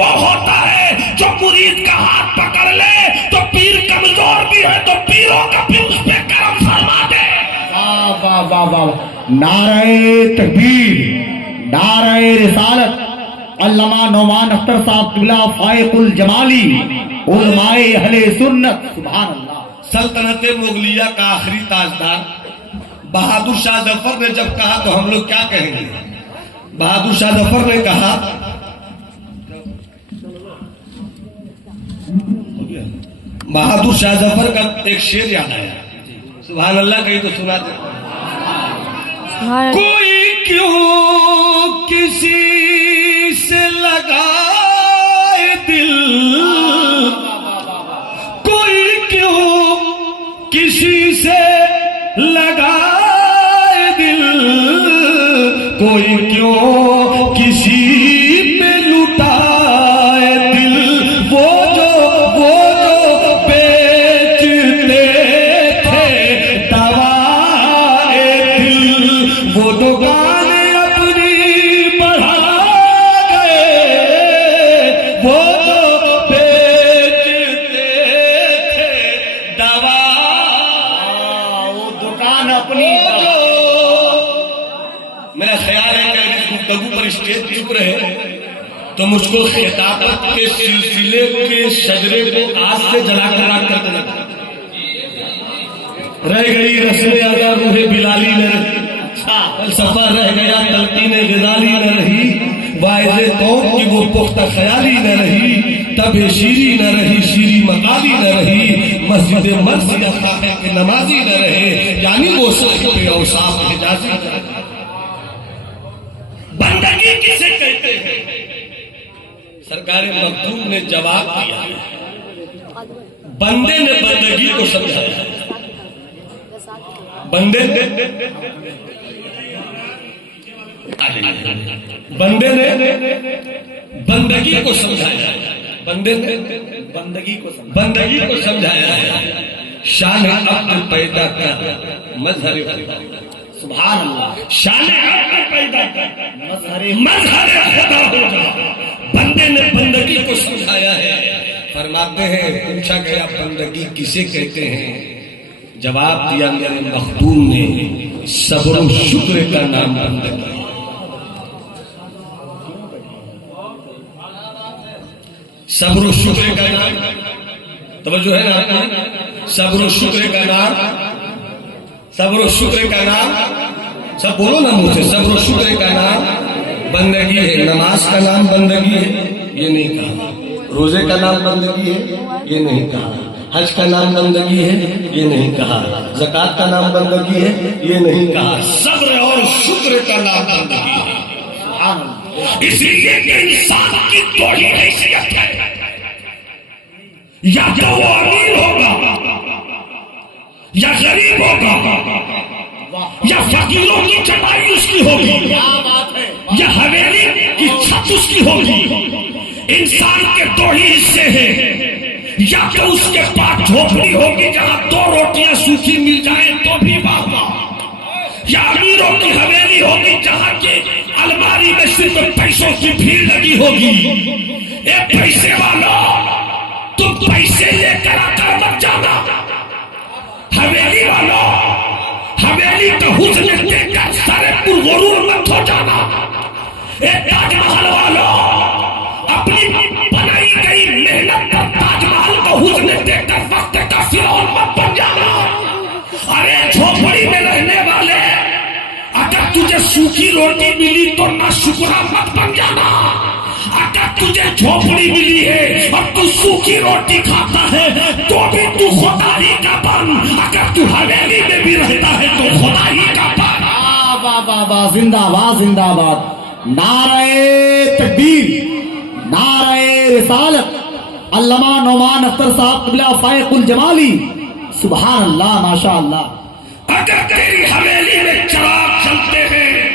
وہ ہوتا ہے جو مرید کا ہاتھ پکڑ لے تو پیر کمزور بھی ہے تو پیروں کا بھی اس پہ کرم فرما دے. واہ واہ واہ واہ. نعرہ تکبیر، نعرہ رسالت. علامہ نعمان اختر صاحب قبلہ فائق الجمالی، علماء اہل سنت. سبحان اللہ. سلطنت مغلیہ کا آخری تاجدار بہادر شاہ ظفر نے جب کہا تو ہم لوگ کیا کہیں گے؟ بہادر شاہ ظفر نے کہا، بہادر شاہ ظفر کا ایک شعر یاد آیا. سبحان اللہ کہیں تو سنا دے. کوئی کیوں کسی سے لگائے دل، کوئی کیوں کسی سے لگائے دل، کوئی کیوں کسی پہ لٹائے دل. وہ جو بیچتے تھے دوائے دل، وہ دکان اپنی بڑھا گئے. وہ جو بیچتے تھے دوا، وہ دکان اپنی. میرا خیال ہے کہ اس گفتگو پر اسٹیج چپ رہے تو مجھ کو خطابت کے سلسلے کے شجرے کو آج سے جلا کر راک کر دینا. رہ گئی رسم ادا روح بلالی نہ رہی، فلسفہ رہ گیا تلقین غزالی نہ رہی، واعظ قوم کی وہ پختہ خیالی نہ رہی، تب شیری نہ رہی شیری مقالی نہ رہی، مسجد مرثیہ خاکے کے نمازی نہ رہے، یعنی وہ صاحب اوصاف حجازی نہ رہے. بندگی کسے کہتے ہیں؟ سرکار مخدوم نے جواب دیا، بندے نے بندگی کو سمجھایا. بندے نے بندگی کو سمجھایا، بندے نے بندگی کو سمجھایا ہے. شان عبد پیدا کر مظہر خدا. سبحان اللہ. شان عبد پیدا کر مظہر خدا ہو جا. بندے نے بندگی کو سمجھایا ہے. فرماتے ہیں پوچھا گیا بندگی کسے کہتے ہیں؟ جواب دیا میرے مخدوم نے، صبر و شکر کا نام بندگی ہے. صبر و شکر کا نام، توجہ ہے نا؟ صبر و شکر کا نام، صبر و شکر کا نام، سب بولو نا مجھے. صبر و شکر کا نام بندگی ہے. نماز کا نام بندگی ہے، یہ نہیں کہا. روزے کا نام بندگی ہے، یہ نہیں کہا. حج کا نام بندگی ہے، یہ نہیں کہا. زکوٰۃ کا نام بندگی ہے، یہ نہیں کہا. صبر اور شکر کا نام بندگی ہے. اس لیے کہ انسان کی دو ہی حیثیت ہے، یا تو وہ امیر ہوگا یا غریب ہوگا، یا فقیروں کی چٹائی اس کی ہوگی، یا حویلی کی چھت اس کی ہوگی. انسان کے دو ہی حصے ہیں، یا تو اس کے پاس جھوپڑی ہوگی جہاں دو روٹیاں سوکھی مل جائیں تو بھی واہ، یا امیروں کی حویلی ہوگی جہاں کی الماری میں صرف پیسوں کی بھیڑ لگی ہوگی. اے پیسے والوں، تم پیسے لے کر آ کر مت جانا. حویلی والوں، حویلی کا حسن دیکھ کر سارے پرغرور مت ہو جانا. اے تاج محل والوں، اپنی بنائی گئی محنت کا تاج محل کا حسن دیکھ کر وقت کا فرعون مت بن جانا. ارے جھوپڑی میں رہنے والے، اگر تجھے سوکھی روٹی ملی تو نہ شکرا مت بن جانا. اگر تجھے جھوپڑی ملی ہے اور تو سوکھی روٹی کھاتا ہے تو بھی تو خدا ہی کا بن. اگر تو حویلی میں بھی رہتا ہے تو خدا ہی کا بن. واہ واہ واہ. زندہ باد زندہ باد. نعرہ تکبیر، نعرہ رسالت. علامہ نعمان اختر صاحب قبلہ فائق الجمالی. سبحان اللہ، ماشاء اللہ. اگر تیری حویلی میں چراغ چلتے ہیں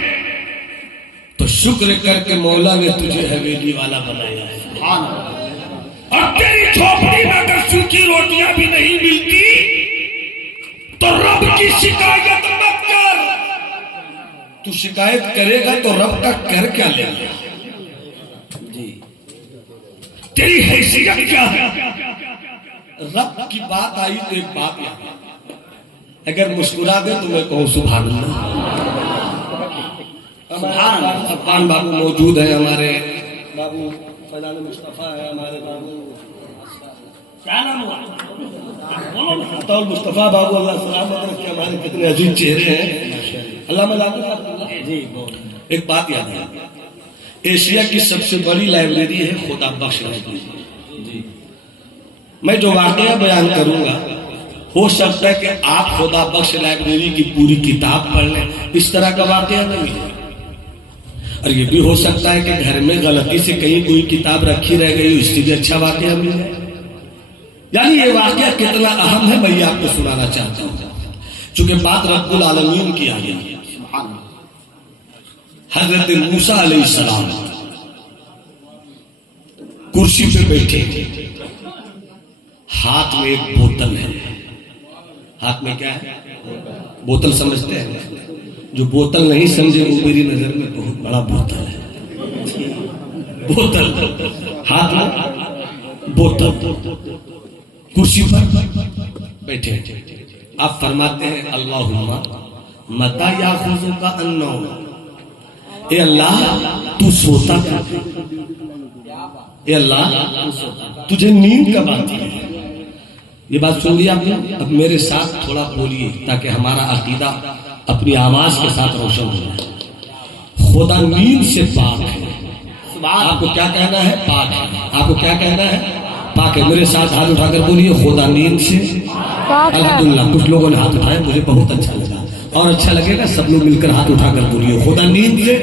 تو شکر کر کے مولا نے تجھے حویلی والا بنایا ہے. سبحان اللہ. اور تیری جھوپڑی میں اگر سوکھی روٹیاں بھی نہیں ملتی تو رب کی شکایت مت کر. تو شکایت کرے گا تو رب کا کر کیا لے گا؟ تیری حیثیت کیا ہے؟ رب کی بات آئی تو ایک بات یاد ہے، اگر مسکرا دے تو میں کہوں سبحان اللہ۔ افغان بابو موجود ہیں، ہمارے بابو فیضان مصطفیٰ ہے، ہمارے بابو کیا نام ہوا؟ عطاء مصطفیٰ بابو، اللہ سلامت رکھے، ہمارے کتنے عزیز چہرے ہیں۔ علامہ ایک بات یاد ہے، ایشیا کی سب سے بڑی لائبریری ہے خدا بخش لائبریری۔ میں جو واقعہ بیان کروں گا ہو سکتا ہے کہ آپ خدا بخش لائبریری کی پوری کتاب پڑھ لیں، اس طرح کا واقعہ نہیں ملے، اور یہ بھی ہو سکتا ہے کہ گھر میں غلطی سے کہیں کوئی کتاب رکھی رہ گئی، اس سے بھی اچھا واقعہ مل جائے۔ یعنی یہ واقعہ کتنا اہم ہے میں یہ آپ کو سنانا چاہتا ہوں، چونکہ بات رب العالمین کی آ گئی۔ حضرت موسیٰ علیہ السلام کرسی پہ بیٹھے، ہاتھ میں ایک بوتل ہے۔ ہاتھ میں کیا ہے؟ بوتل سمجھتے ہیں؟ جو بوتل نہیں سمجھے وہ میری نظر میں بہت بڑا بوتل ہے۔ بوتل، ہاتھ میں بوتل، کرسی پر بیٹھے۔ آپ فرماتے ہیں اللہم متی یاخذک النوم، اے اللہ تو سوتا کب؟ اے اللہ تجھے نیند کب آتی ہے؟ یہ بات سن لیا آپ نے؟ اب میرے ساتھ تھوڑا بولیے تاکہ ہمارا عقیدہ اپنی آواز کے ساتھ روشن ہو جائے۔ خدا نیند سے پاک ہے۔ آپ کو کیا کہنا ہے؟ پاک ہے۔ آپ کو کیا کہنا ہے؟ پاک ہے۔ میرے ساتھ ہاتھ اٹھا کر بولیے خدا نیند سے پاک ہے۔ الحمدللہ کچھ لوگوں نے ہاتھ اٹھائے، مجھے بہت اچھا لگا، اور اچھا لگے گا سب لوگ مل کر ہاتھ اٹھا کر بولیے خدا نیند سے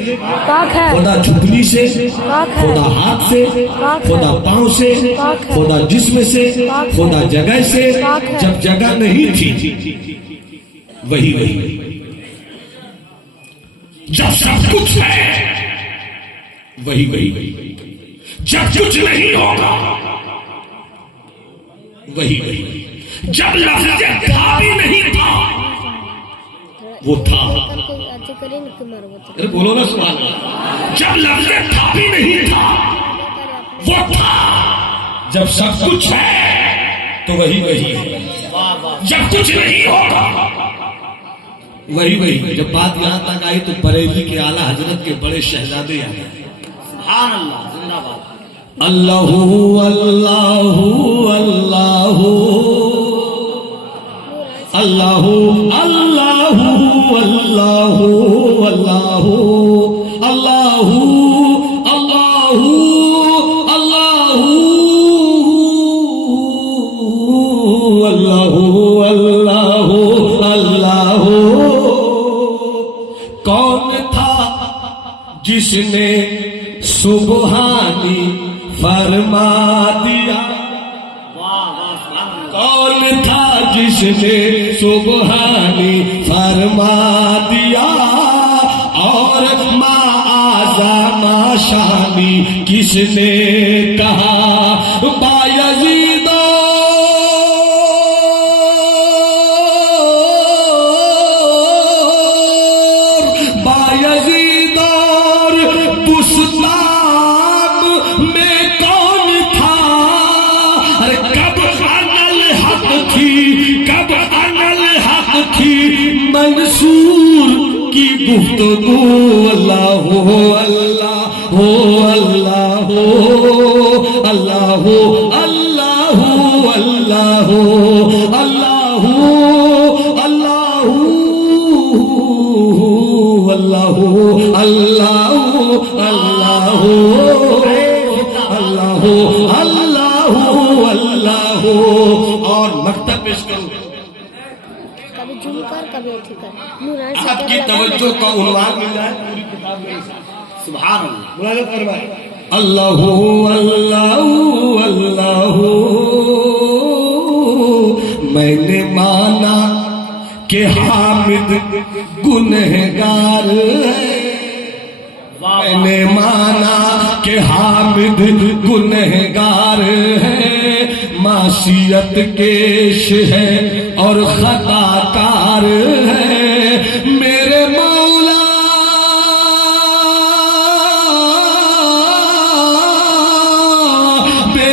پاک ہے، خدا جھپلی سے پاک ہے، خدا ہاتھ سے پاک ہے، خدا پاؤں سے پاک ہے، خدا جسم سے پاک ہے، خدا جگہ سے پاک ہے۔ جب جگہ نہیں تھی وہی جب سب کچھ ہے وہی جب کچھ نہیں ہوگا وہی جب لفظ تھا بھی نہیں تھا وہ تھا۔ ارے بولو نا سبحان اللہ۔ جب لفظ تھا بھی نہیں تھا وہ تھا، جب سب کچھ ہے تو وہی ہے، جب کچھ نہیں ہوگا وہی۔ جب بات یہاں تک آئی تو بریلی کے اعلیٰ حضرت کے بڑے شہزادے یاد آئے۔ سبحان اللہ، زندہ باد۔ اللہ اللہ اللہ اللہ اللہ اللہ اللہ اللہ اللہ اللہ اللہ کون تھا جس نے سبحانی فرما دیا؟ کون تھا جس نے سبحانی فرما دیا؟ اور ما آزا ما شانی کس نے کہا؟ بایزید منصور کی گفتگو اللہ اللہ ہو اللہ ہو اللہ ہو اللہ ہو اللہ ہو اللہ ہو اللہ ہو اللہ ہو اللہ ہو اللہ ہو اللہ ہو اللہ ہو اللہ ہو۔ اور مکتب پیش کروں، آپ کی توجہ کا عنوان مل جائے پوری کتاب میں۔ سبحان اللہ، ملازم فرمائے اللہ اللہ اللہ۔ میں نے مانا کہ حامد گنہگار ہے، میں نے مانا کہ حامد گنہگار ہے، معصیت کیش ہے اور خطا کار ہے، میرے مولا بے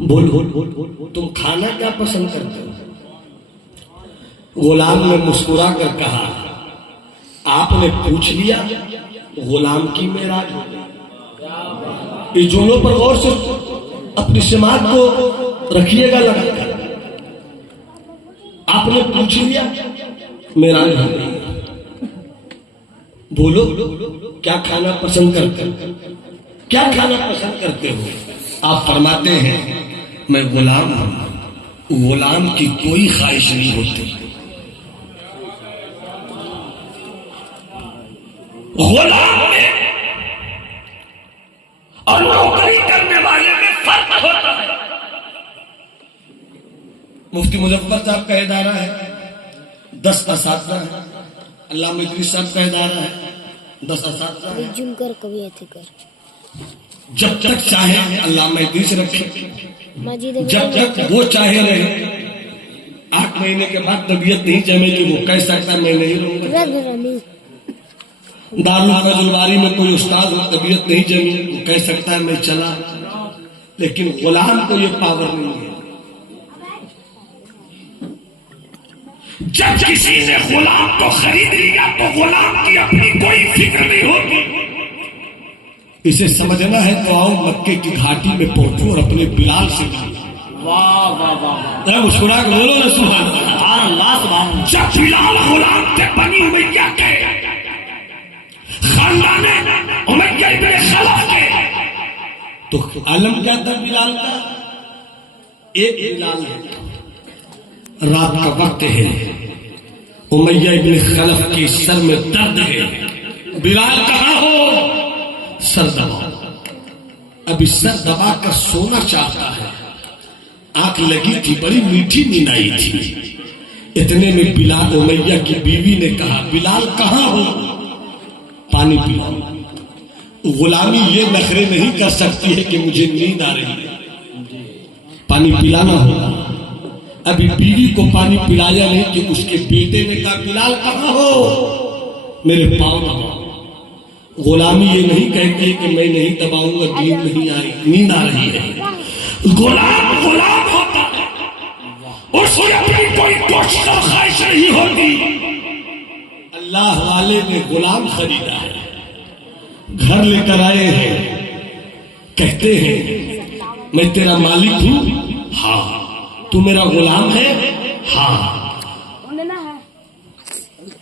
بولو تم کھانا کیا پسند کرتے ہو؟ غلام نے مسکرا کر کہا آپ نے پوچھ لیا غلام کی معراج ہو گئی. اس جملوں پر غور سے اپنی سماعت کو رکھیے گا لگا کر. آپ نے پوچھ لیا معراج ہو گئی. بولو کیا کھانا پسند کرتے ہو؟ کیا کھانا پسند کرتے ہو؟ آپ فرماتے ہیں میں غلام ہوں, غلام کی کوئی خواہش نہیں ہوتی. غلام میں اور نوکری کرنے والے میں فرق ہوتا ہے. مفتی مظفر صاحب کا ادارہ ہے, 10 اساتذہ ہیں. علامہ ادریس صاحب کا ادارہ ہے, 10 اساتذہ ہیں. جب تک چاہے علامہ ادریس رکھے, جب تک وہ چاہے رہے. 8 مہینے کے بعد طبیعت نہیں جمے گی, وہ کہہ سکتا میں نہیں رہوں گا. دارالفضل الباری میں کوئی استاد ہو, طبیعت نہیں جمی, وہ کہہ سکتا ہے میں چلا. لیکن غلام کو یہ پاور نہیں ہے. جب کسی نے غلام کو خرید لیا تو غلام کی اپنی کوئی فکر نہیں ہوتی. اسے سمجھنا ہے تو آؤ مکے کی گھاٹی میں پہنچو اور اپنے بلال سے ملو. واہ واہ واہ مسکرا کے بولو نا سبحان اللہ. سبحان اللہ سبحان اللہ. جب بلال غلام تھے بنی امیہ کے, خاندان امیہ ابن خلف کے, تو عالم کیا تھا بلال کا؟ ایک بلال ہے, رات کا وقت ہے, امیہ ابن خلف کی سر میں درد ہے. بلال کہاں ہو؟ سر دبا. ابھی سر دبا کر سونا چاہتا ہے. آنکھ لگی تھی, بڑی میٹھی نیند آئی تھی. اتنے میں بلال امیہ کی بیوی نے کہا بلال کہاں ہو؟ پانی پلاؤ. غلامی یہ نخرے نہیں کر سکتی ہے کہ مجھے نیند آ رہی ہے, پانی پلانا ہوگا. ابھی بیوی کو پانی پلایا نہیں کہ اس کے بیٹے نے کہا بلال کہاں ہو؟ میرے پاؤں دباؤ. غلامی یہ نہیں کہتی کہ میں نہیں دباؤں گا, نیند نہیں آئی, نیند آ رہی ہے. غلام غلام ہوتا ہے, اس کی اپنی کوئی کوشش اور خواہش نہیں ہوتی. اللہ والے نے غلام خریدا ہے, گھر لے کر آئے ہیں, کہتے ہیں میں تیرا مالک ہوں. ہاں. تو میرا غلام ہے؟ ہاں.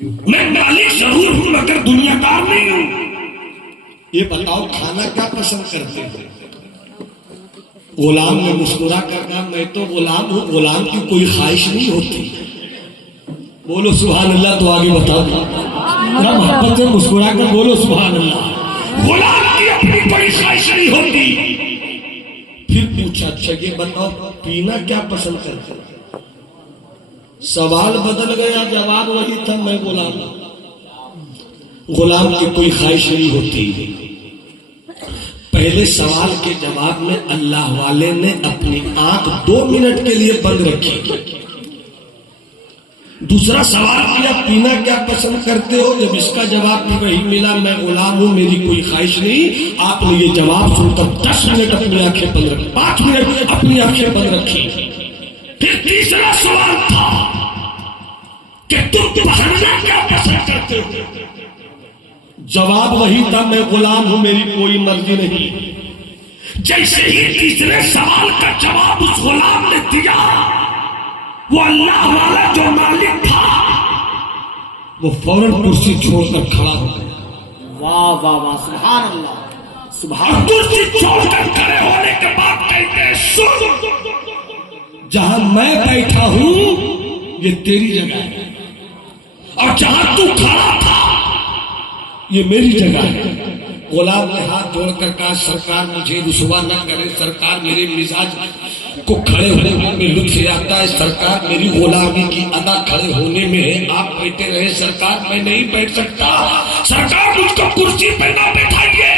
میں مالک ضرور ہوں مگر دنیا دار نہیں ہوں. یہ بتاؤ کھانا کیا پسند کرتے ہیں؟ غلام نے مسکرا کر کہا میں تو غلام ہوں, غلام کی کوئی خواہش نہیں ہوتی. بولو سبحان اللہ. تو آگے بتاؤ, محبت سے مسکرا کر بولو سبحان اللہ. غلام کی اپنی کوئی خواہش نہیں ہوتی. پھر پوچھا اچھا یہ بتاؤ پینا کیا پسند کرتے ہیں؟ سوال بدل گیا, جواب وہی تھا میں غلام ہوں. غلام کی کوئی خواہش نہیں ہوتی. پہلے سوال کے جواب میں اللہ والے نے اپنی آنکھ 2 منٹ کے لیے بند رکھی. دوسرا سوال کیا پینا کیا پسند کرتے ہو؟ جب اس کا جواب بھی وہی ملا میں غلام ہوں, میری کوئی خواہش نہیں. آپ نے یہ جواب سن کر 10 منٹ اپنی آنکھیں بند رکھی, 5 منٹ اپنی آنکھیں بند رکھی. پھر تیسرا سوال تھا کہ تم پہننا کیا پسند کرتے ہو؟ جواب وہی تھا میں غلام ہوں, میری کوئی مرضی نہیں. جیسے ہی تیسرے سوال کا جواب اس غلام نے دیا, وہ اللہ والا جو مالک تھا وہ فوراً کرسی چھوڑ کر کھڑا ہو گیا. واہ واہ واہ سبحان اللہ سبحان اور کرسی چھوڑ کر کھڑے ہونے کے بعد کہتے ہیں سن, جہاں میں بیٹھا ہوں یہ تیری جگہ ہے, اور جہاں تو کھڑا تھا یہ میری جگہ ہے. غلام نے ہاتھ جوڑ کر کہا سرکار مجھے رسوا نہ کرے, سرکار میرے مزاج کو کھڑے ہونے میں لطف آتا ہے, سرکار میری غلامی کی ادا کھڑے ہونے میں ہے, آپ بیٹھے رہے سرکار, میں نہیں بیٹھ سکتا, سرکار مجھ کو کرسی پہ نہ بیٹھائیے.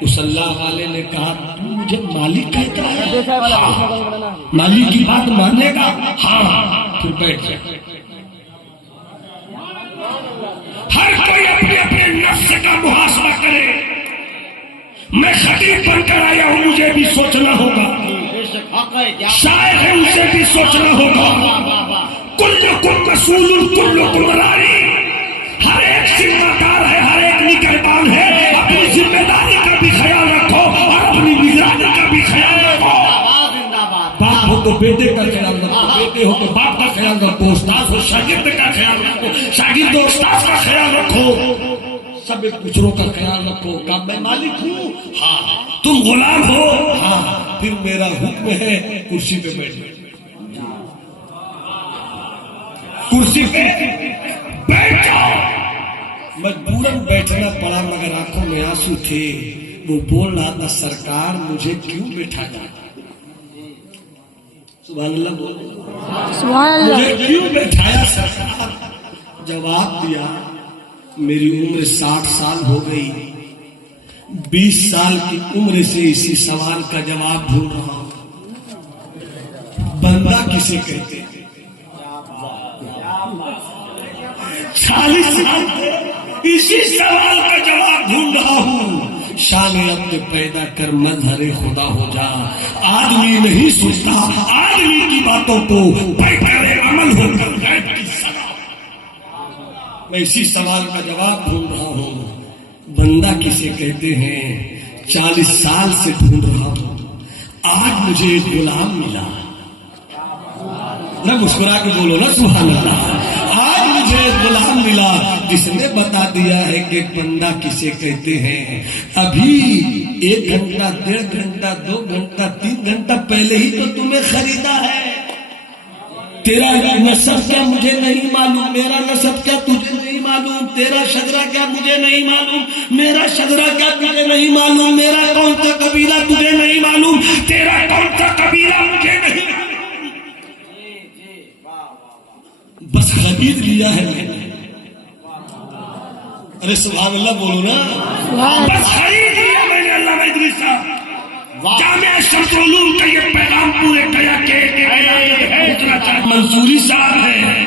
اس اللہ والے نے کہا تو مجھے مالک کہتا ہے؟ ہاں. مالک کی بات ماننے گا؟ ہاں. پھر بیٹھ جائے. ہر کوئی اپنے اپنے نفس کا محاسبہ کرے. میں خطیب بن کر آیا ہوں, مجھے بھی سوچنا ہوگا شاعر ہے اسے بھی سوچنا ہوگا. کلکم مسئول کلکم راعی. ہر ایک ذمہ دار ہے, ہر ایک نگہبان ہے. اپنی ذمہ داری کا بھی خیال رکھو اور اپنی نگرانی کا بھی خیال رکھو. باپ ہو تو بیٹے کا خیال رکھو, بیٹے ہو تو باپ کا خیال رکھو, استاد ہو شاگرد کا خیال رکھو, شاگرد ہو استاد کا خیال رکھو, سب ایک دوسروں کا خیال رکھو. کہ میں مالک ہوں, ہاں. تم غلام ہو, ہاں. پھر میرا حکم ہے کرسی پہ بیٹھو, کرسی پہ بیٹھ جاؤ. مجبوراً بیٹھنا پڑا مگر آنکھوں میں آنسو تھے. وہ بول رہا تھا سرکار مجھے کیوں بٹھایا. سبحان اللہ بول, مجھے کیوں بٹھایا سرکار. جواب دیا میری عمر 60 سال ہو گئی, 20 سال کی عمر سے اسی سوال کا جواب ڈھونڈ رہا ہوں. بندہ کسے کہتے ہیں. 40 سال سے اسی سوال کا جواب ڈھونڈ رہا ہوں. شان عبد پیدا کر مظہر خدا ہو جا. آدمی نہیں سوچتا آدمی کی باتوں کو, بیٹھے عمل ہو کر غیب کی سزا. میں اسی سوال کا جواب ڈھونڈ رہا ہوں. بندہ کسے کہتے ہیں. 40 سال سے ڈھونڈ رہا ہوں, آج مجھے ایک غلام ملا. نہ مسکرا کے بولو نا سبحان اللہ. آج مجھے ایک غلام ملا جس نے بتا دیا ہے کہ بندہ کسے کہتے ہیں. ابھی 1 گھنٹہ 1.5 گھنٹہ 2 گھنٹہ 3 گھنٹہ پہلے ہی تو تمہیں خریدا ہے. تیرا نسب کیا مجھے نہیں معلوم, میرا نسب کیا تجھے نہیں معلوم, تیرا شجرہ کیا مجھے نہیں معلوم, میرا شجرہ کیا تجھے نہیں معلوم, میرا کون سا قبیلہ تجھے نہیں معلوم, تیرا کون سا قبیلہ مجھے نہیں معلوم. بس خرید لیا ہے میں نے. ارے سبحان اللہ بولو نا. بس خرید لیا میں نے. علامہ ادریس صاحب جامعہ شمس العلوم کا یہ پیغام پورے گیا کہ منصوری صاحب ہیں,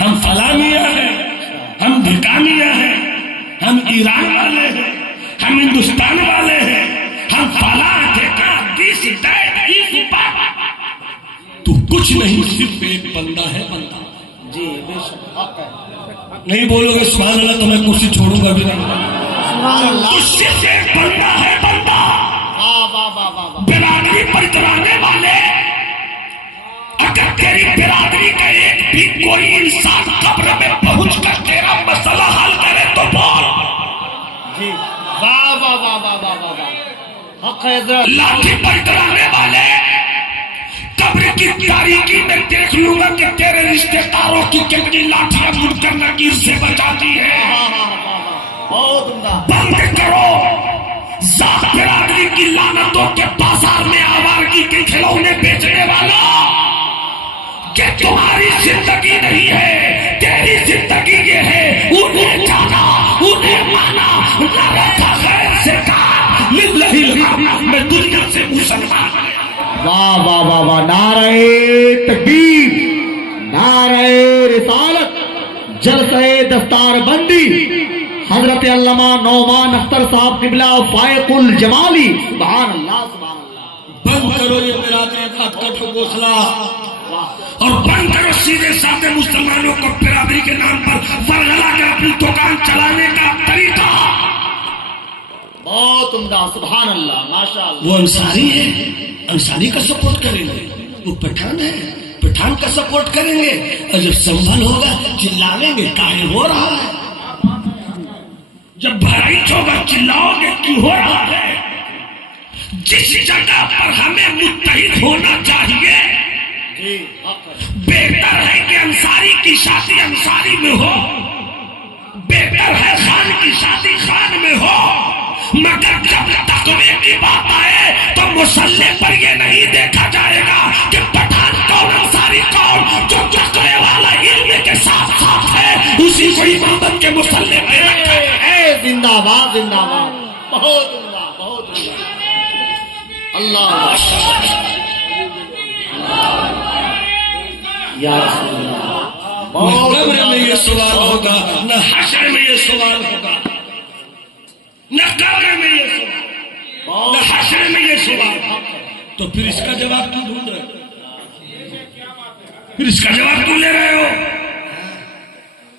ہم فلامیہ ہیں, ہم بھکانیہ ہیں, ہم ایران والے ہیں, ہم ہندوستان والے ہیں, ہم فلاں تو کچھ نہیں, صرف ایک بندہ ہے. بندہ جی بے شک حق ہے. نہیں بولو گے سبحان اللہ تو میں کرسی چھوڑوں گا بھی نہیں. تو صرف ایک بندہ ہے. بندہ برادری پر کرانے والے, اگر تیری برادری کا ایک بھی کوئی انسان قبر میں پہنچ کر تیرا مسئلہ حل کرے تو بول. جی واہ واہ واہ واہ واہ واہ. حق ہے. لاٹھی پر کرانے والے قبر کی تاریکی میں دیکھ لوں گا کہ تیرے رشتے داروں کی کتنی لاٹھیاں منکر نکیر سے بچاتی ہے. بہت عمدہ. بند کرو ذات برادری کی لعنتوں کے بازار میں آوارگی کے کھلونے بیچنے والا, کہ تمہاری زندگی نہیں ہے, تیری زندگی یہ ہے. انہیں جانا, انہیں مانا, نہ غیر سے کہا للہ الحمد میں دنیا سے مسلمان. واہ واہ واہ واہ. نعرہ تکبیر, نعرہ رسالت, جلسہ دستار بندی حضرت علامہ نعمان اختر صاحب قبلہ فائق الجمالی. سبحان اللہ سبحان اللہ. بند کرو یہ برادری کا کٹ گوسلہ, اور بند کرو سیدھے سادے مسلمانوں کو برادری کے نام پر ورگلا کر اپنی دکان چلانے کا طریقہ. بہت عمدہ. سبحان اللہ ماشاء اللہ. وہ انصاری ہے, انصاری کا سپورٹ کریں گے. وہ پٹھان ہے, پٹھان کا سپورٹ کریں گے. اور جب سنبھل ہوگا چلاویں گے کاہے ہو رہا ہے. جب بھائیچ ہوگا چلاؤ گے کیوں ہو رہا ہے. جس جگہ پر ہمیں متحد ہونا چاہیے, بہتر ہے کہ انصاری کی شادی انصاری میں ہو, بہتر ہے خان کی شادی خان میں ہو. مگر جب تقوی کی بات آئے تو مسلح پر یہ نہیں دیکھا جائے گا کہ پٹھان کون انصاری کون. جو تقوی والا علم کے ساتھ ساتھ ہے اسی کو امامت کے مسلح پہ رکھا ہے. زندہ باد زندہ باد. بہت عمدہ بہت عمدہ. اللہ یا رسول اللہ. نہ قبر میں یہ سوال ہوگا, نہ حشر میں یہ سوال ہوگا. نہ قبر میں یہ سوال, نہ حشر میں یہ سوال. تو پھر اس کا جواب کیوں ڈھونڈ رہے ہو؟ پھر اس کا جواب کیوں لے رہے ہو؟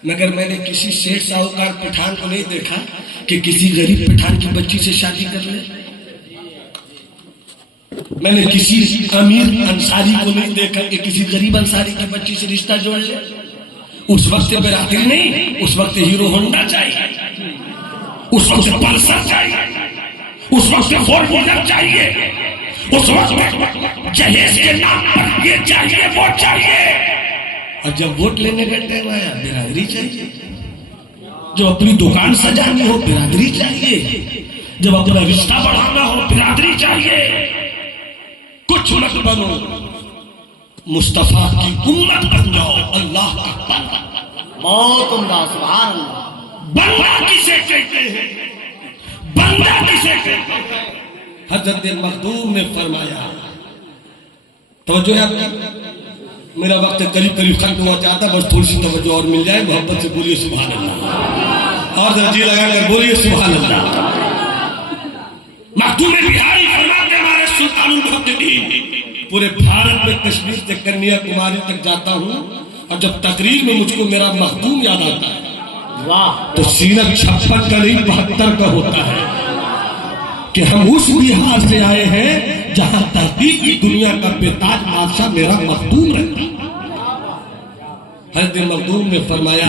مگر میں نے کسی شیخ ساہوکار پٹھان کو نہیں دیکھا کہ کسی غریب پٹھان کی بچی سے شادی کر لے. میں نے کسی امیر انصاری کو نہیں دیکھا کہ کسی غریب انصاری کی بچی سے رشتہ جوڑ لے. اس وقت برادری نہیں، اس وقت ہیرو ہونڈا چاہیے، اس وقت پلسر چاہیے، اس وقت فور ویلر چاہیے، اس وقت جہیز کے نام پر یہ چاہیے وہ چاہیے. اور جب ووٹ لینے کا ٹائم آیا برادری چاہیے. جب اپنی دکان سجانی ہو برادری چاہیے. جب اپنا رشتہ بڑھانا ہو برادری چاہیے. کچھ مت بنو، مصطفیٰ کی امت بن جاؤ. اللہ کا بندہ. بہت عمدہ، سبحان اللہ. بندہ کسے کہتے ہیں؟ بندہ کسے کہتے ہیں؟ حضرت مخدوم نے فرمایا، توجہ ہے آپ کی؟ میرا وقت قریب قریب ختم ہوا چاہتا، بس تھوڑی سی توجہ اور مل جائے. محبت سے بولیے سبحان اللہ، اور درجی لگا کر بولیے سبحان اللہ. مخدوم بہاری فرماتے ہمارے سلطان المحدثین، پورے بھارت میں کشمیر سے کنیا کماری تک جاتا ہوں اور جب تقریر میں مجھ کو میرا مخدوم یاد آتا ہے تو سینہ 56 کا نہیں 72 کا ہوتا ہے کہ ہم اس بہار سے آئے ہیں جہاں تحقیق کی دنیا کا بےتاج بادشاہ میرا مخدوم رہتا. حضرت مخدوم نے فرمایا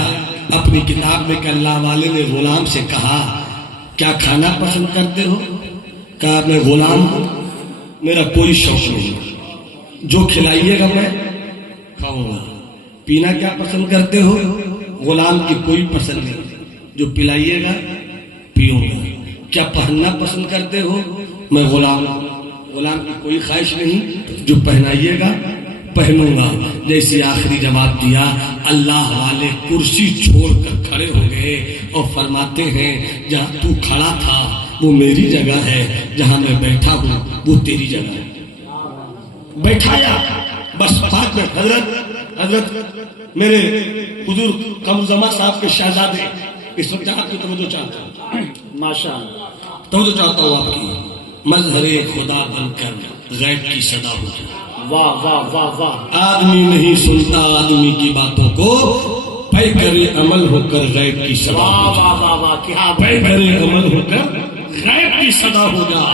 اپنی کتاب میں کہ اللہ والے نے غلام سے کہا کیا کھانا پسند کرتے ہو؟ کہا میں غلام ہوں، میرا کوئی شوق نہیں، جو کھلائیے گا میں کھاؤں گا. پینا کیا پسند کرتے ہو؟ غلام کی کوئی پسند نہیں، جو پلائیے گا پیوں گا. کیا پہننا پسند کرتے ہو؟ میں غلام ہوں، غلام کی کوئی خواہش نہیں، جو پہنائیے گا پہنوں گا. جیسے آخری جواب دیا اللہ والے کرسی چھوڑ کر کھڑے ہو گئے اور فرماتے ہیں جہاں تو کھڑا تھا وہ میری جگہ ہے، جہاں میں بیٹھا ہوں وہ تیری جگہ ہے. بیٹھایا بس 5 منٹ. حضرت میرے حضور قمر صاحب کے شہزادے اس وقت آپ کی توجہ چاہتا ہوں، ماشاء اللہ، توجہ چاہتا ہوں آپ کی. مظہر خدا بن کر غیب کی صدا ہوتی. واہ واہ واہ واہ. آدمی نہیں سنتا آدمی کی باتوں کو، پے کرے عمل ہو کر غیب کی صدا ہو جا. واہ واہ واہ، کیا پے کرے عمل ہو کر غیب کی صدا ہو جا.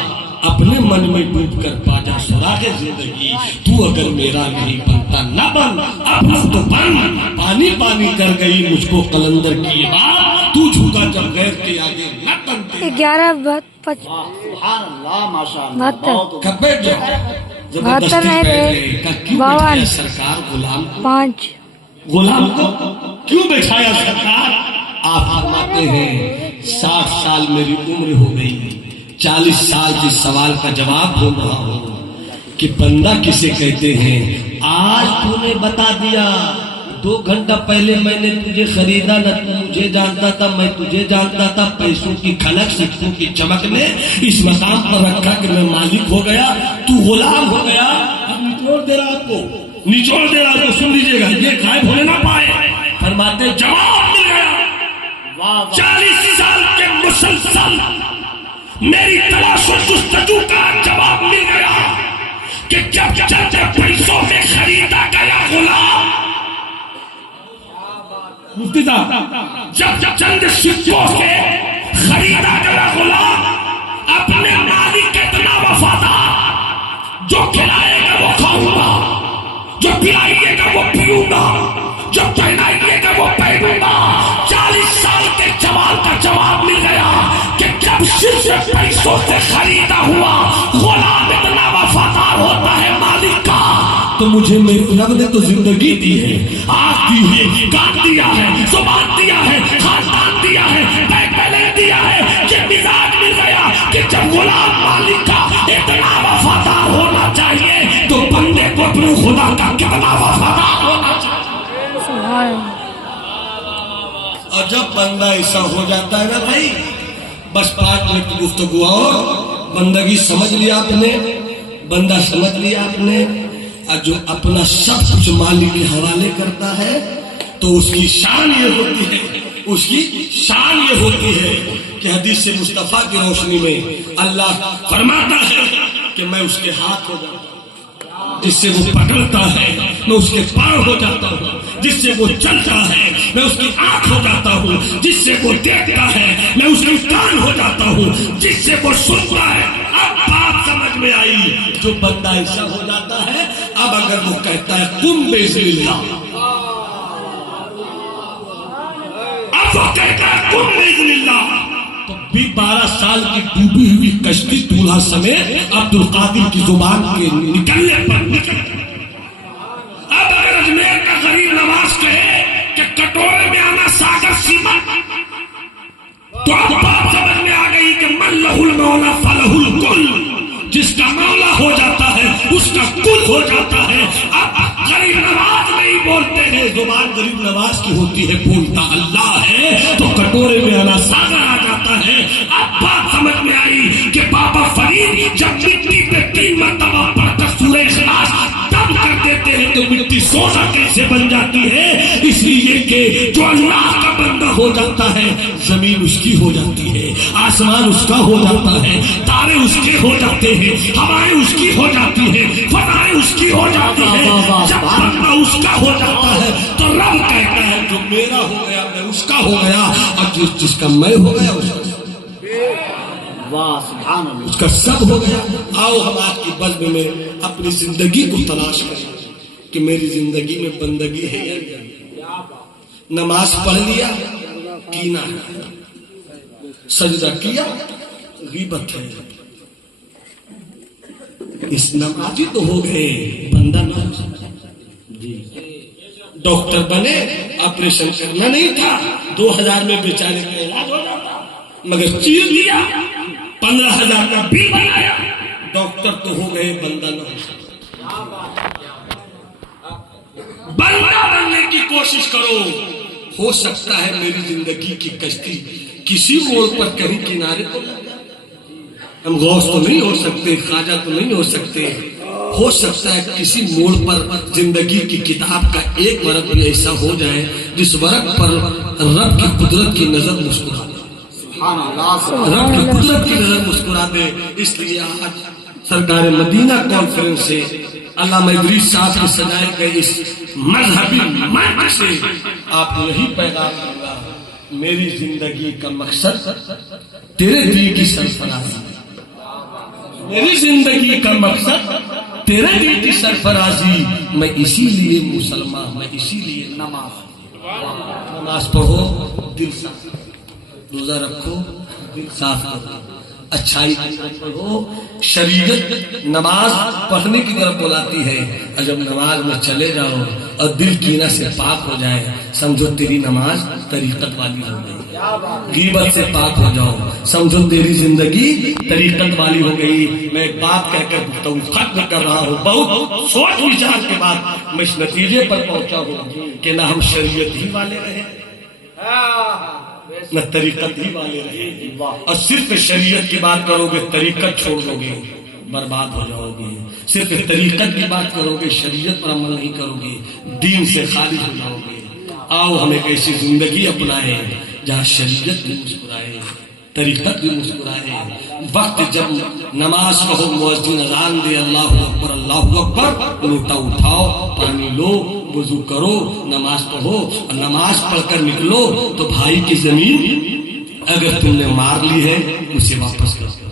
اپنے من میں ڈوب کر پا جا سراغ زندگی. تو اگر میرا نہیں بنتا نہ بن، اپنا تو بن. پانی پانی کر گئی مجھ کو قلندر کی بات، تو جھوٹا جب غیر کے آگے نہ بنتے. 11 سبحان اللہ، ماشاء اللہ. بہت کب بیٹھ جاؤ زبردستی بیٹھ گئے. کیوں بٹھایا سرکار غلام کو؟ 5 غلام کو کیوں بٹھایا سرکار؟ آپ فرماتے ہیں 60 سال میری عمر ہو گئی، 40 سال کے سوال کا جواب ڈھونڈ رہا ہوں کہ بندہ کسے کہتے ہیں. آج تو نے بتا دیا. 2 گھنٹہ پہلے میں نے تجھے خریدا، نہ تو مجھے جانتا تھا میں تجھے جانتا تھا. پیسوں کی کھنک سکوں کی چمک نے اس مقام پر رکھا کہ میں مالک ہو گیا، تو غلام ہو گیا. اب نچوڑ دے رہا آپ کو، نچوڑ دے رہا آپ کو. سن لیجیے گا، یہ غائب ہونے نہ پائے. فرماتے جواب مل گیا. 40 سال کے مسلسل میری تلاش و جستجو کا جواب مل گیا کہ جب چند پیسوں میں خریدا گیا غلام، مفتی صاحب جب چند سکوں سے خریدا گیا غلام، اپنے مالک اتنا وفادار، جو کھلائے گا وہ کھاؤں گا، جو پلائیے گا وہ پیوں گا، جو پہنائیے گا وہ پہنوں گا. 40 سال کے سوال کا جواب مل گیا کہ جب صرف پیسوں سے خریدا ہوا غلام اتنا وفادار ہوتا ہے مالک کا، تو مجھے میرے رب نے تو زندگی دی ہے، آنکھ دی ہے، کان دیا ہے، زبان دیا ہے، خاندان دیا ہے، بینک بیلنس دیا ہے. یہ مزاج مل گیا کہ جب غلام مالک کا اتنا وفادار ہونا چاہیے تو بندے کو اپنے خدا کا کتنا وفادار ہونا چاہیے. اور جب بندہ ایسا ہو جاتا ہے نا بھائی، بس 5 منٹ کی گفتگو اور بندگی سمجھ لیا آپ نے، بندہ سمجھ لیا آپ نے. اور جو اپنا سب کچھ مالک کے حوالے کرتا ہے تو اس کی شان یہ ہوتی ہے، اس کی شان یہ ہوتی ہے کہ حدیث مصطفیٰ کی روشنی میں اللہ فرماتا ہے کہ میں اس کے ہاتھ ہو جاتا ہوں، جس سے وہ پکڑتا ہے میں اس کے پاؤں ہو جاتا ہوں، جس سے وہ چلتا ہے میں اس کی آنکھ ہو جاتا ہوں، جس سے وہ دیکھتا ہے میں اس کی کان ہو جاتا ہوں، جس سے وہ سنتا ہے۔ اب بات سمجھ میں آئی، جو بندہ ایسا ہو جاتا ہے اب اگر وہ کہتا ہے قم بإذن اللہ، اب وہ کہتا ہے قم بإذن اللہ، تو بھی 12 سال کی ڈوبی ہوئی کشتی دولہا سمیت عبد القادر کی زبان کے نکلنے پر نکل۔ اب اگر اجمیر کا غریب نواز کہے کہ کٹورے میں آنا ساگر سیمت، تو اب بات سمجھ میں آ گئی کہ من لہ المولا فلہ الکل، جس کا مولا ہو جاتا ہے اس کا کل ہو جاتا ہے۔ اب غریب نواز نہیں بولتے ہیں، زبان غریب نواز کی ہوتی ہے، بولتا اللہ ہے، تو کٹورے میں آنا ساگر آ جاتا ہے۔ اب بات سمجھ میں آئی کہ بابا فرید جب مٹی پہ 3 مرتبہ پڑھ کر سورہ اخلاص دم کر دیتے ہیں تو مٹی سونا کیسے بن جاتی ہے؟ اس لیے کہ جو اللہ کا بندہ ہو جاتا ہے زمین اس کی ہو جاتی ہے، آسمان اس کا ہو جاتا ہے، تارے اس کے ہو جاتے ہیں، ہوائیں اس کی ہو جاتی ہیں، فضائیں اس کی ہو جاتی ہیں۔ جب بندہ اس کا ہو جاتا ہے تو رب کہتا ہے جو میرا ہو گیا میں اس کا ہو گیا، اور جس کا میں ہو گیا اس کا واہ سبحان اللہ، اس کا سب ہو گیا۔ آؤ ہم آج کی بزم میں اپنی زندگی کو تلاش کریں کہ میری زندگی میں بندگی ہے یا نہیں۔ نماز پڑھ لیا کینا ہے، سجدہ کیا غیبت ہے، اس نمازی تو ہو گئے بندہ نہ جی۔ ڈاکٹر بنے آپریشن کرنا نہیں تھا، 2000 میں بیچارے کا علاج ہو جاتا، مگر چیر لیا، 15,000 کا بل بنایا، ڈاکٹر تو ہو گئے بندہ نہ ہو سکتا۔ بندہ بننے کی کوشش کرو، ہو سکتا ہے میری زندگی کی کشتی کسی موڑ پر کہیں کنارے پر لگ جائے۔ ہم غوث تو نہیں ہو سکتے، خواجہ تو نہیں ہو سکتے، ہو سکتا ہے کسی موڑ پر زندگی کی کتاب کا ایک ورق بھی ایسا ہو جائے جس ورق پر رب کی قدرت کی نظر مسکرا دے، رب کی قدرت کی نظر مسکرا دے۔ اس لیے آج سرکار مدینہ کانفرنس سے علامہ ادریس صاحب کے سجائے گئے اس مذہبی منچ سے آپ یہی پیغام دوں گا، میری زندگی کا مقصد تیرے دین کی سرفرازی، میری زندگی کا مقصد تیرے دین کی سرفرازی، میں اسی لیے مسلمان، میں اسی لیے نماز پڑھو دل صاف، روزہ رکھو دل صاف کرو، اچھائی پڑھو۔ شریعت نماز پڑھنے کی طرف بلاتی ہے، اور جب نماز میں چلے جاؤ اور دل کینہ سے پاک ہو جائے سمجھو تیری نماز طریقت والی ہو گئی۔ غیبت سے پاک ہو جاؤ سمجھو تیری زندگی طریقت والی ہو گئی۔ میں ایک بات کہہ کر گفتگو ختم کر رہا ہوں، بہت سوچ وچار کے بعد میں اس نتیجے پر پہنچا ہوں کہ نہ ہم شریعت ہی والے رہے نہ طریقت ہی والے رہے، اور صرف شریعت کی بات کرو گے طریقت چھوڑ دو گے برباد ہو جاؤ گے، صرف طریقت کی بات کرو گے شریعت پر عمل نہیں کرو گے دین سے خارج ہو جاؤ گے۔ آؤ ہم ایک ایسی زندگی اپنائیں جہاں شریعت بھی مسکرائے طریقت بھی مسکرائے۔ وقت جب نماز کہو مؤذن اذان دے اللہ اکبر اللہ اکبر، لوٹا اٹھاؤ پانی لو وضو کرو نماز پڑھو، اور نماز پڑھ کر نکلو تو بھائی کی زمین اگر تم نے مار لی ہے اسے واپس کر دو،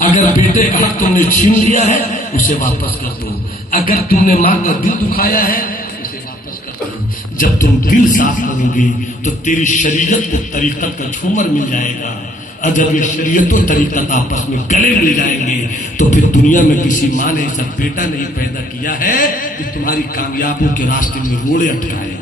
اگر بیٹے کا حق تم نے چھین لیا ہے اسے واپس کر دو، اگر تم نے ماں کا دل دکھایا ہے اسے واپس کر دو۔ جب تم دل صاف کرو گے تو تیری شریعت کو طریقت کا جھومر مل جائے گا، اور جب یہ شریعت و طریقت آپس میں گلے مل جائیں گے تو پھر دنیا میں کسی ماں نے ایسا بیٹا نہیں پیدا کیا ہے کہ تمہاری کامیابیوں کے راستے میں روڑے اٹکائے۔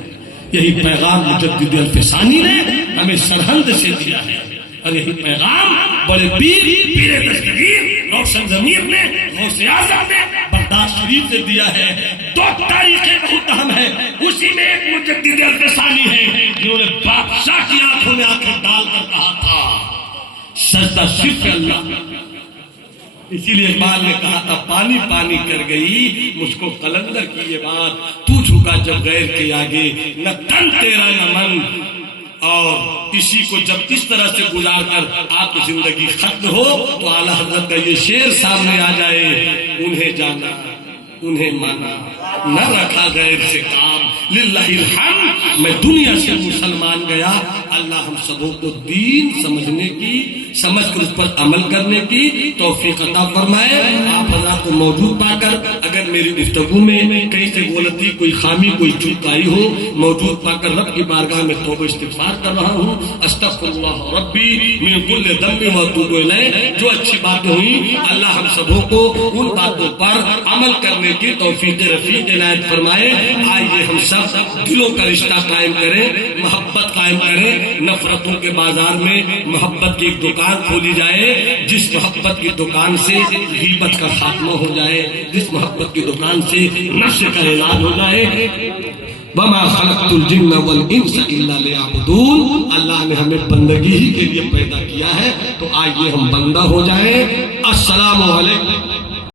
یہی پیغام مجدد الفسانی نے ہمیں سرہند سے دیا ہے، اور یہی پیغام بڑے پیر دستگیر روشن ضمیر نے غوث اعظم نے بغداد شریف سے دیا ہے۔ دو تاریخیں بہت اہم ہیں، اسی میں ایک مجدد الفسانی ہے جنہوں نے بادشاہ کی آنکھوں میں آنکھیں ڈال کر کہا تھا سجدہ صرف اللہ۔ اسی لیے اقبال نے کہا تھا پانی پانی کر گئی مجھ کو قلندر کی یہ بات، تو جھکا جب غیر کے آگے نہ تن تیرا نہ من، اور اسی کو جب اس طرح سے گزار کر آپ کی زندگی ختم ہو تو اعلیٰ حضرت کا یہ شعر سامنے آ جائے، انہیں جانا انہیں مانا نہ رکھا غیر سے کام، للہ الحمد میں دنیا سے مسلمان گیا، اللہ ہم سبوں کو دین سمجھنے کی، سمجھ کر اس پر عمل کرنے کی توفیق عطا فرمائے۔ آپ حضرات کو موجود پا کر اگر میری گفتگو میں کہیں سے غلطی، کوئی خامی، کوئی چوک آئی ہو، موجود پا کر رب کی بارگاہ میں توبہ استغفار کر رہا ہوں، استغفر اللہ ربی من کل ذنب واتوب الیہ۔ جو اچھی باتیں ہوئیں اللہ ہم سبوں کو ان باتوں پر عمل کرنے کی توفیق رفیق عنایت فرمائے۔ آئیے ہم سب دلوں کا رشتہ قائم کریں، محبت قائم کریں، نفرتوں کے بازار میں محبت کی ایک دکان کھولی جائے، جس محبت کی دکان سے غیبت کا خاتمہ ہو جائے، جس محبت کی دکان سے نشے کا علاج ہو جائے۔ وما خلقت الجن والانس الا ليعبدون، اللہ نے ہمیں بندگی ہی کے لیے پیدا کیا ہے، تو آئیے ہم بندہ ہو جائیں۔ السلام علیکم۔